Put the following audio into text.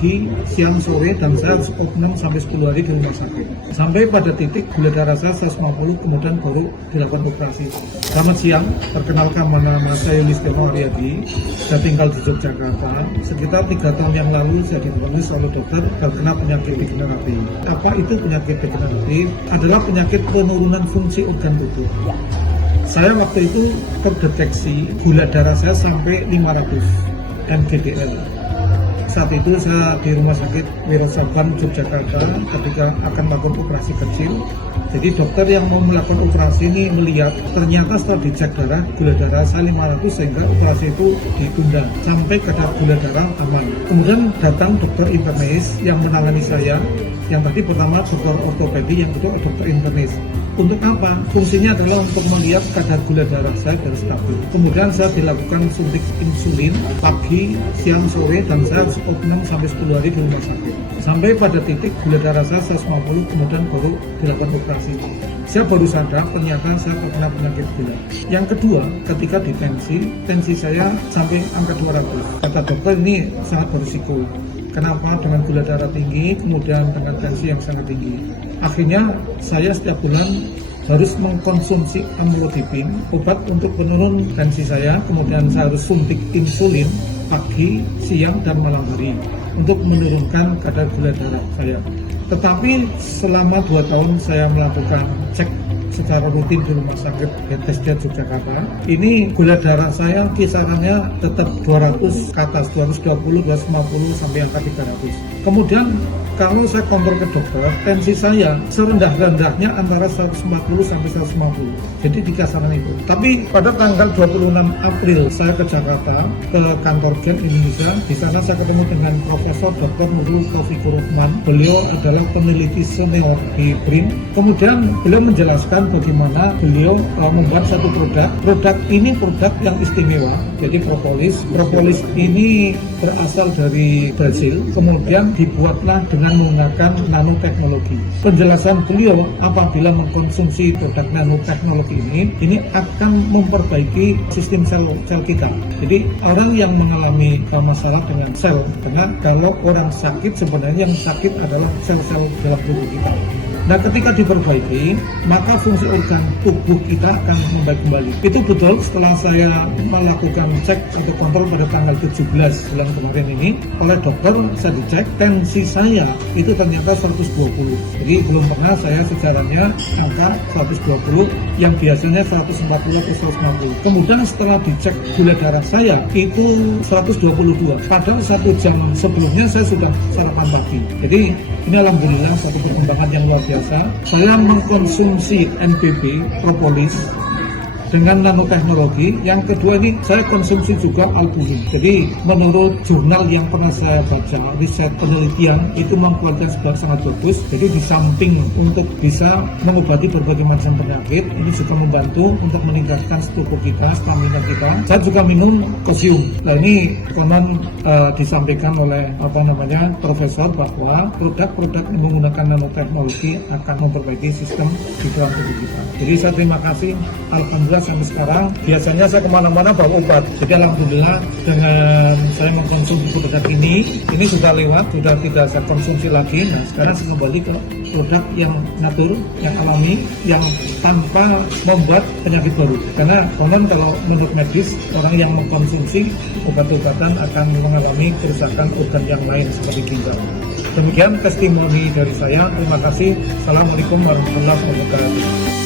pagi, siang, sore, dan saya harus 6 sampai 10 hari di rumah sakit. Sampai pada titik gula darah saya 150, kemudian baru dilakukan operasi. Selamat siang, perkenalkan nama saya Yudhistira Haryadi. Saya tinggal di Yogyakarta. Sekitar 3 tahun yang lalu saya ditemani oleh dokter terkena penyakit degeneratif. Apa itu penyakit degeneratif? Adalah penyakit penurunan fungsi organ tubuh. Saya waktu itu terdeteksi gula darah saya sampai 500 mg/dl. Saat itu saya di rumah sakit Wiro Saban, Yogyakarta, ketika akan melakukan operasi kecil. Jadi dokter yang mau melakukan operasi ini melihat ternyata setelah dicek darah, gula darah saya 500 sehingga operasi itu ditunda sampai kadar gula darah aman. Kemudian datang dokter internis yang menangani saya. Yang tadi pertama dokter ortopedi, yang kedua dokter internis. Untuk apa? Fungsinya adalah untuk melihat kadar gula darah saya dan stabil. Kemudian saya dilakukan suntik insulin pagi, siang, sore, dan saya harus 6 sampai 10 hari di rumah sakit. Sampai pada titik gula darah saya 150, kemudian baru dilakukan operasi. Saya baru sadar ternyata saya terkena penyakit gula. Yang kedua, ketika tensi saya sampai angka 200. Kata dokter ini sangat berisiko. Kenapa? Dengan gula darah tinggi, kemudian dengan tensi yang sangat tinggi. Akhirnya saya setiap bulan harus mengkonsumsi amlodipin, obat untuk penurun tensi saya. Kemudian saya harus suntik insulin pagi, siang, dan malam hari untuk menurunkan kadar gula darah saya. Tetapi selama 2 tahun saya melakukan cek secara rutin di rumah sakit Bethesda Yogyakarta, ini gula darah saya kisarannya tetap 200 ke atas, 220, 250 sampai angka 300. Kemudian kalau saya kontrol ke dokter, tensi saya serendah-rendahnya antara 140 sampai 150. Jadi di kisaran itu. Tapi pada tanggal 26 April saya ke Jakarta, ke kantor Gen Indonesia. Di sana saya ketemu dengan Profesor Dr. Nurul Taufikur Rahman. Beliau adalah peneliti senior di BRIN. Kemudian beliau menjelaskan bagaimana beliau membuat satu produk. Produk ini produk yang istimewa. Jadi propolis. Propolis ini berasal dari Brasil. Kemudian dibuatlah dengan menggunakan nanoteknologi. Penjelasan beliau, apabila mengkonsumsi produk nanoteknologi ini akan memperbaiki sistem sel kita. Jadi orang yang mengalami masalah dengan sel, karena kalau orang sakit sebenarnya yang sakit adalah sel-sel dalam tubuh kita. Nah, ketika diperbaiki, maka fungsi organ tubuh kita akan membaik kembali. Itu betul setelah saya melakukan cek atau kontrol pada tanggal 17 bulan kemarin ini, oleh dokter saya dicek, tensi saya itu ternyata 120. Jadi belum pernah saya sejarahnya angka 120 yang biasanya 140 atau 150. Kemudian setelah dicek gula darah saya itu 122. Padahal 1 jam sebelumnya saya sudah sarapan pagi. Jadi ini alhamdulillah satu perkembangan yang luar biasa. Saya mengkonsumsi NPB, propolis, dengan nanoteknologi. Yang kedua ini saya konsumsi juga albumin. Jadi menurut jurnal yang pernah saya baca, riset penelitian itu mengkeluarkan sebuah sangat bagus. Jadi di samping untuk bisa mengobati berbagai macam penyakit, ini juga membantu untuk meningkatkan struktur kita, stamina kita. Saya juga minum kalsium. Nah ini konon disampaikan oleh profesor bahwa produk-produk yang menggunakan nanoteknologi akan memperbaiki sistem di dalam tubuh kita. Jadi saya terima kasih, alhamdulillah sampai sekarang. Biasanya saya kemana-mana bawa obat. Jadi alhamdulillah dengan saya mengkonsumsi produk ini sudah lewat, sudah tidak saya konsumsi lagi. Nah sekarang saya kembali ke produk yang natur, yang alami, yang tanpa membuat penyakit baru. Karena konon kalau menurut medis, orang yang mengkonsumsi obat-obatan akan mengalami kerusakan organ yang lain seperti ginjal. Demikian testimoni dari saya. Terima kasih. Assalamualaikum warahmatullahi wabarakatuh.